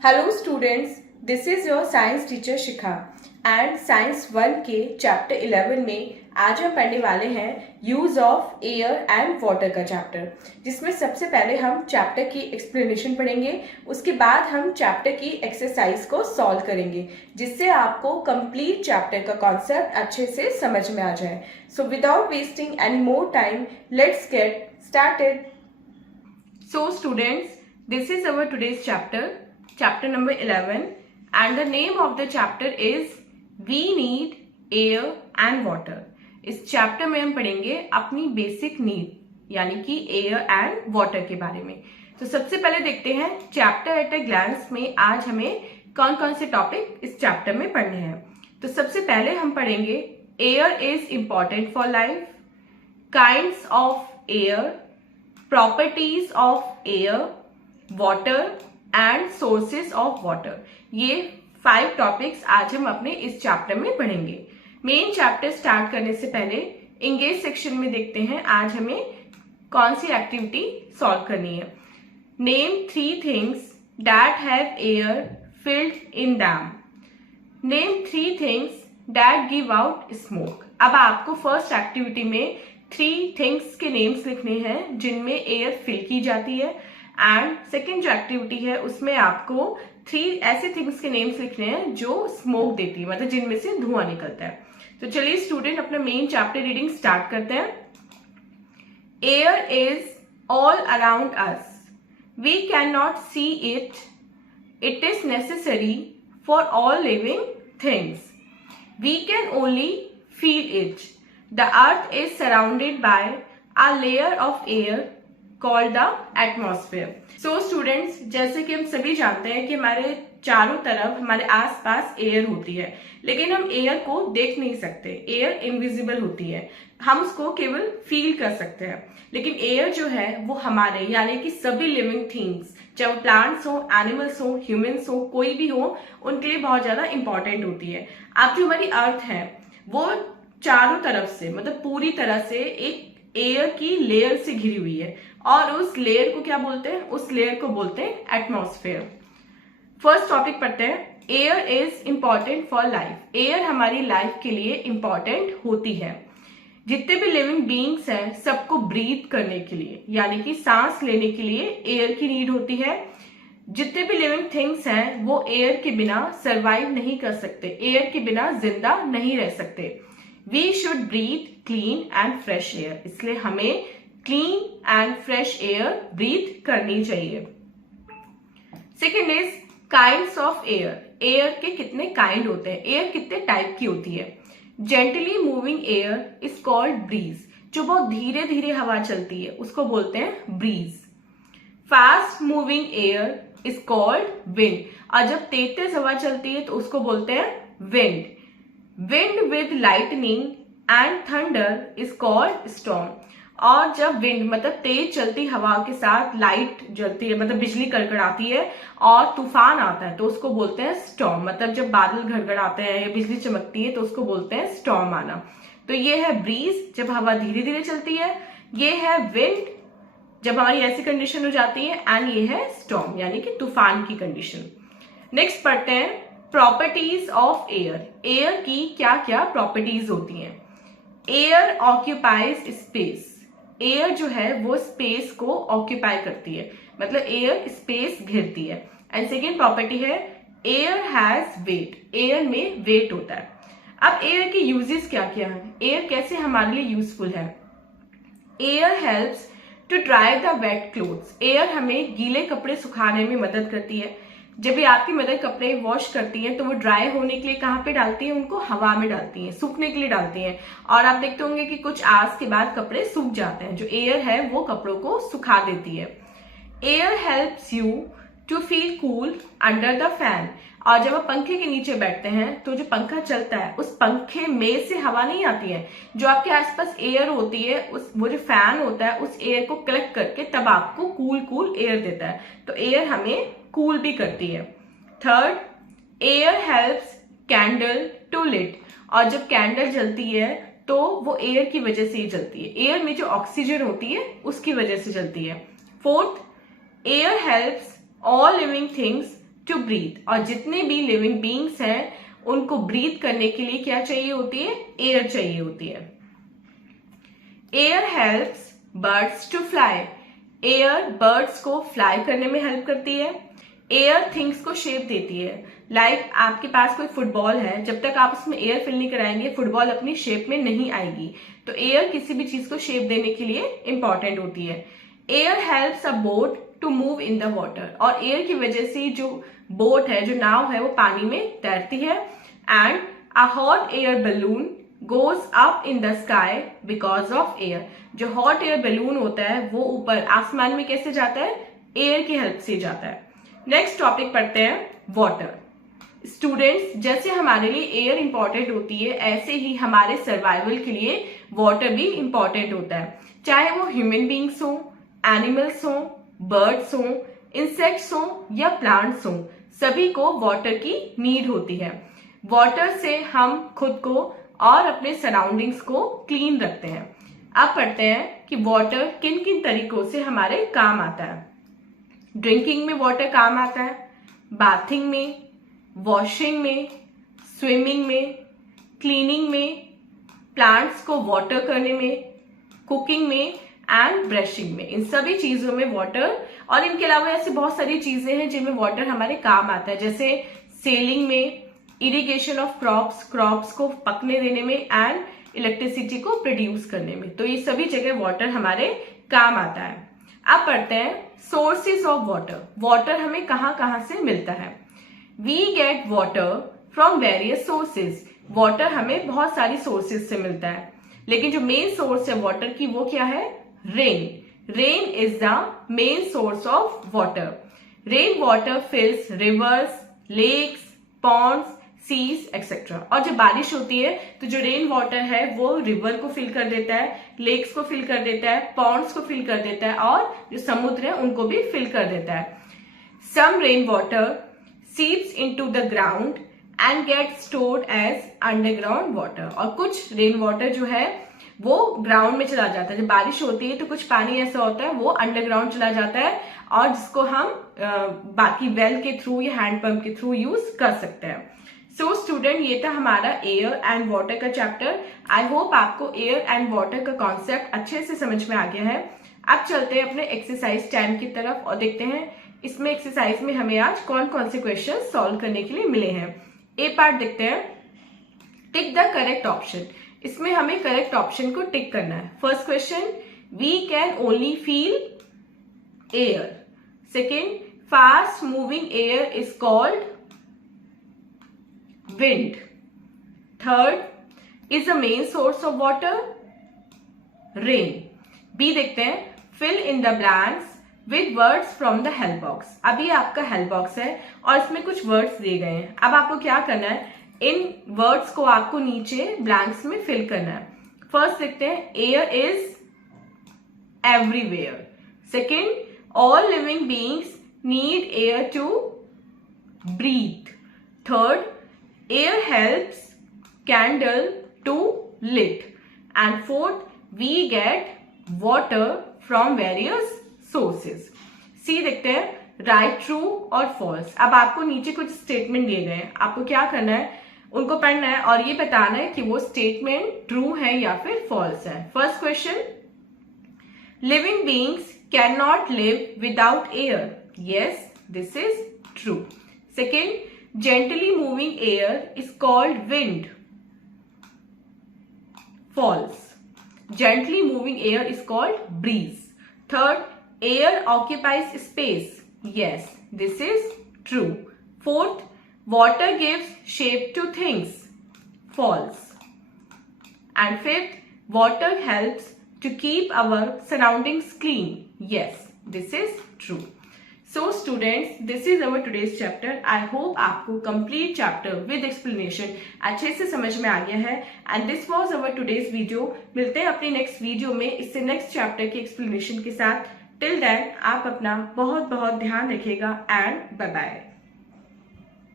Hello students, this is your science teacher Shikha and science 1 के chapter 11 में आज हम पढ़ने वाले हैं use of air and water का चैप्टर, जिसमें सबसे पहले हम चैप्टर की एक्सप्लेनेशन पढ़ेंगे। उसके बाद हम चैप्टर की एक्सरसाइज को सॉल्व करेंगे, जिससे आपको कंप्लीट चैप्टर का कॉन्सेप्ट अच्छे से समझ में आ जाए। So without wasting any more time, let's get started. So students, this is our today's chapter number 11, and the name of the chapter is We Need Air and Water। इस chapter में हम पढ़ेंगे अपनी बेसिक नीड यानी कि air and water के बारे में। तो सबसे पहले देखते हैं चैप्टर एट अ ग्लैंस में आज हमें कौन कौन से टॉपिक इस चैप्टर में पढ़ने हैं। तो सबसे पहले हम पढ़ेंगे air is important for life, kinds of air, properties of air, water and sources of water. ये 5 टॉपिक्स आज हम अपने इस चैप्टर में पढ़ेंगे। मेन चैप्टर स्टार्ट करने से पहले इंगेज सेक्शन में देखते हैं आज हमें कौन सी एक्टिविटी सॉल्व करनी है। Name 3 things that have air filled in them. Name 3 things that give out smoke. अब आपको फर्स्ट एक्टिविटी में 3 थिंग्स के नेम्स लिखने हैं जिनमें एयर फिल की जाती है, एंड सेकेंड जो एक्टिविटी है उसमें आपको 3 ऐसे थिंग्स के नेम्स लिखने हैं जो स्मोक देती है, मतलब जिनमें से धुआं निकलता है। तो चलिए स्टूडेंट अपना मेन चैप्टर रीडिंग स्टार्ट करते हैं। Air is all around us, we can not see it, it is necessary for all living things, we can only feel it. The earth is surrounded by a layer of air called the atmosphere. So students, जैसे कि हम सभी जानते हैं कि हमारे चारों तरफ हमारे आसपास एयर होती है, लेकिन हम एयर को देख नहीं सकते। एयर इनविजिबल होती है, हम उसको केवल फील कर सकते हैं। लेकिन एयर जो है वो हमारे यानी कि सभी लिविंग थिंग्स, चाहे प्लांट्स हो, एनिमल्स हो, ह्यूमंस हो, कोई भी हो, उनके लिए बहुत ज्यादा इंपॉर्टेंट होती है। अब जो हमारी अर्थ है वो चारों तरफ से मतलब पूरी तरह से एक एयर की लेयर से घिरी हुई है, और उस लेयर को क्या बोलते हैं? उस लेयर को बोलते हैं एटमॉस्फेयर। फर्स्ट टॉपिक पढ़ते हैं। Air is important for life. Air हमारी लाइफ के लिए इंपॉर्टेंट होती है। जितने भी लिविंग बीइंग्स हैं सबको ब्रीथ करने के लिए यानी कि सांस लेने के लिए एयर की नीड होती है। जितने भी लिविंग थिंग्स हैं वो एयर के बिना सरवाइव नहीं कर सकते, एयर के बिना जिंदा नहीं रह सकते। We should breathe clean and fresh air, इसलिए हमें clean and fresh air breathe करनी चाहिए। Second is kinds of air. Air के कितने काइंड होते हैं, एयर कितने टाइप की होती है। Gently moving air is called breeze. जो बहुत धीरे धीरे हवा चलती है उसको बोलते हैं breeze. Fast moving air is called wind, और जब तेज तेज हवा चलती है तो उसको बोलते हैं wind. Wind with lightning and thunder is called storm, और जब विंड मतलब तेज चलती हवा के साथ लाइट जलती है मतलब बिजली कड़कड़ाती है और तूफान आता है तो उसको बोलते हैं स्टॉर्म। मतलब जब बादल गड़गड़ाते हैं या बिजली चमकती है तो उसको बोलते हैं स्टॉर्म आना। तो ये है ब्रीज जब हवा धीरे धीरे चलती है, ये है विंड जब हमारी ऐसी कंडीशन हो जाती है, एंड ये है स्टॉर्म यानी कि तूफान की कंडीशन। नेक्स्ट पढ़ते हैं प्रॉपर्टीज ऑफ एयर। एयर की क्या क्या प्रॉपर्टीज होती हैं। Air occupies space. एयर जो है वो स्पेस को ऑक्यूपाई करती है, मतलब एयर स्पेस घेरती है। एंड सेकेंड प्रॉपर्टी है एयर हैज वेट। एयर में वेट होता है। अब एयर के यूजेस क्या क्या है, एयर कैसे हमारे लिए यूजफुल है। Air helps to dry the wet clothes. Air हमें गीले कपड़े सुखाने में मदद करती है। जब भी आपकी मदर कपड़े वॉश करती हैं तो वो ड्राई होने के लिए कहाँ पे डालती है, उनको हवा में डालती हैं, सूखने के लिए डालती हैं। और आप देखते होंगे कि कुछ आवर्स के बाद कपड़े सूख जाते हैं। जो एयर है वो कपड़ों को सुखा देती है। Air helps you to feel cool under the fan. और जब आप पंखे के नीचे बैठते हैं तो जो पंखा चलता है उस पंखे में से हवा नहीं आती है, जो आपके आसपास एयर होती है उस वो जो फैन होता है उस एयर को कलेक्ट करके तब आपको कूल कूल एयर देता है। तो एयर हमें कूल भी करती है। Third, air helps candle to lit. और जब कैंडल जलती है तो वो एयर की वजह से ही जलती है, एयर में जो ऑक्सीजन होती है उसकी वजह से जलती है। Fourth, air helps all living things to breathe, और जितने भी लिविंग बींग्स हैं उनको ब्रीथ करने के लिए क्या चाहिए होती है? एयर चाहिए होती है। Air helps birds to fly, air birds को फ्लाई करने में हेल्प करती है। एयर थिंग्स को शेप देती है। लाइक आपके पास कोई फुटबॉल है, जब तक आप उसमें एयर फिल नहीं कराएंगे फुटबॉल अपनी शेप में नहीं आएगी। तो एयर किसी भी चीज को शेप देने के लिए इंपॉर्टेंट होती है। Air helps a boat to move in the water, और एयर की वजह से जो बोट है, जो नाव है, वो पानी में तैरती है। And a hot air balloon goes up in the sky because of air, जो हॉट एयर बलून होता है वो ऊपर आसमान में कैसे जाता है? एयर की हेल्प से जाता है। नेक्स्ट टॉपिक पढ़ते हैं, वाटर। स्टूडेंट्स, जैसे हमारे लिए एयर इंपॉर्टेंट होती है, ऐसे ही हमारे सर्वाइवल के लिए वाटर भी इंपॉर्टेंट होता है। चाहे वो ह्यूमन बींग्स हो, एनिमल्स हो, बर्ड्स हो, इंसेक्ट्स हो या प्लांट्स हो, सभी को वाटर की नीड होती है। वाटर से हम खुद को और अपने सराउंडिंग्स को क्लीन रखते हैं। अब पढ़ते हैं कि वाटर किन किन तरीकों से हमारे काम आता है। ड्रिंकिंग में वाटर काम आता है, बाथिंग में, वॉशिंग में, स्विमिंग में, क्लीनिंग में, प्लांट्स को वाटर करने में, कुकिंग में एंड ब्रशिंग में। इन सभी चीजों में वाटर, और इनके अलावा ऐसी बहुत सारी चीजें हैं जिनमें वाटर हमारे काम आता है, जैसे सेलिंग में, इरिगेशन ऑफ क्रॉप्स, क्रॉप्स को पकने देने में एंड इलेक्ट्रिसिटी को प्रोड्यूस करने में। तो ये सभी जगह वाटर हमारे काम आता है। अब पढ़ते हैं सोर्सेज ऑफ वाटर। वाटर हमें कहाँ कहाँ से मिलता है? We get water from various sources. Water हमें बहुत सारी सोर्सेज से मिलता है, लेकिन जो मेन सोर्स है वाटर की वो क्या है? Rain. Rain is the main source of water. Rain water fills rivers, lakes, ponds, seas etcetera. और जब बारिश होती है तो जो रेन वाटर है वो रिवर को फिल कर देता है, लेक्स को फिल कर देता है, पॉन्ड्स को फिल कर देता है, और जो समुद्र है उनको भी फिल कर देता है। Some rain water seeps into the ground and get stored as underground water. और कुछ रेन वाटर जो है वो ग्राउंड में चला जाता है। जब बारिश होती है तो कुछ पानी ऐसा होता है वो अंडरग्राउंड चला जाता है, और जिसको हम बाकी वेल के थ्रू या हैंडपंप के थ्रू यूज कर सकते हैं। सो स्टूडेंट, ये था हमारा एयर एंड वाटर का चैप्टर। आई होप आपको एयर एंड वाटर का कॉन्सेप्ट अच्छे से समझ में आ गया है। अब चलते हैं अपने एक्सरसाइज 10 की तरफ और देखते हैं इसमें एक्सरसाइज में हमें आज कौन कौन से क्वेश्चन सॉल्व करने के लिए मिले हैं। ए पार्ट देखते हैं, टिक द करेक्ट ऑप्शन। इसमें हमें करेक्ट ऑप्शन को टिक करना है। First question, we can only feel air. Second, fast moving air is called wind. Third, is the main source of water rain. B देखते हैं, fill in the blanks with words from the help box. अभी आपका help box है और इसमें कुछ words दिए गए हैं। अब आपको क्या करना है, इन words को आपको नीचे blanks में fill करना है। फर्स्ट देखते हैं, air is everywhere. Second, all living beings need air to breathe. Third, air helps candle to lit. And fourth, we get water from various sources. C देखते हैं, राइट, ट्रू और false. अब आपको नीचे कुछ स्टेटमेंट दिए गए हैं, आपको क्या करना है, उनको पढ़ना है और ये बताना है कि वो स्टेटमेंट ट्रू है या फिर फॉल्स है। First question, living beings can not live without air. Yes, this is true. Second, gently moving air is called wind. False. Gently moving air is called breeze. Third, air occupies space. Yes, this is true. Fourth, water gives shape to things. False. And fifth, water helps to keep our surroundings clean. Yes, this is true. So students, this is our today's chapter. I hope आपको complete chapter with explanation अच्छे से समझ में आ गया है। And this was our today's video. मिलते हैं अपनी next video में इससे next chapter की explanation के साथ। Till then, आप अपना बहुत बहुत ध्यान रखिएगा and bye bye.